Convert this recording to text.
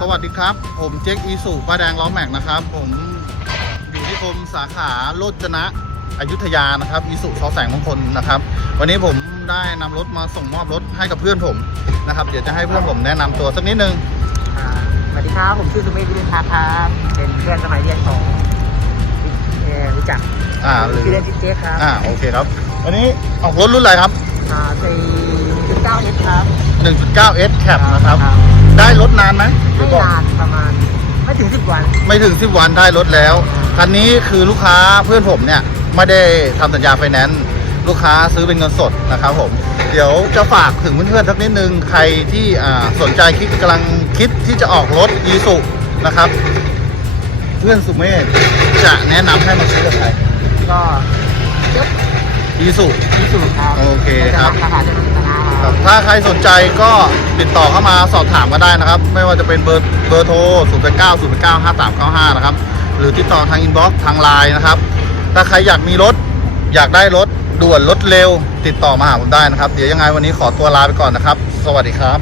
สวัสดีครับ ผมเจ๊กอีสุป้าแดงล้อแม็กนะครับ ผมอยู่ที่กรมสาขาโรจนะอยุธยานะครับอีสุซอแสงมงคลนะครับ วันนี้ผมได้นำรถมาส่งมอบรถให้กับเพื่อนผมนะครับเดี๋ยวจะให้เพื่อนผมแนะนำตัวสักนิดนึงอ่าสวัสดีครับผมชื่อสุเมฆวิริยทัศน์ครับเป็นเพื่อนสมัยเรียนของเอ่อรู้จักอ่าหรือชื่อเล่นชื่อเจ๊ครับอ่าโอเคครับวันนี้ออกรถรุ่นอะไรครับอ่าสี่จุดเก้าเอสครับ1.9 S Cap นะครับ ได้รถนานไหมหรืไม่อก่อนนานประ ไม่ถึง10วันได้รถแล้ว คันนี้คือลูกค้าเพื่อนผมเนี่ย ไม่ได้ทำสัญญาไฟแนนซ์ลูกค้าซื้อเป็นเงินสดนะครับผม เดี๋ยวจะฝากถึงเพื่อนๆสักนิดนึง ใครที่อ่าสนใจคิดกำลังคิดที่จะออกรถอีสุนะครับ เพื่อนสุเมธจะแนะนำให้มาซื้อกับใครก็ยกอีสุที่สุดครับโอเคครับสาขาเจริญพัฒนา ครับถ้าใครสนใจก็ติดต่อเข้ามาสอบถามก็ได้นะครับ ไม่ว่าจะเป็นเบอร์เบอร์โทร0 8 9 0 9 5 3 9 5 นะครับ หรือติดต่อทางอินบ็อกซ์ทางไลน์นะครับ ถ้าใครอยากมีรถ อยากได้รถด่วนรถเร็ว ติดต่อมาหาผมได้นะครับ เดี๋ยวยังไงวันนี้ขอตัวลาไปก่อนนะครับ สวัสดีครับ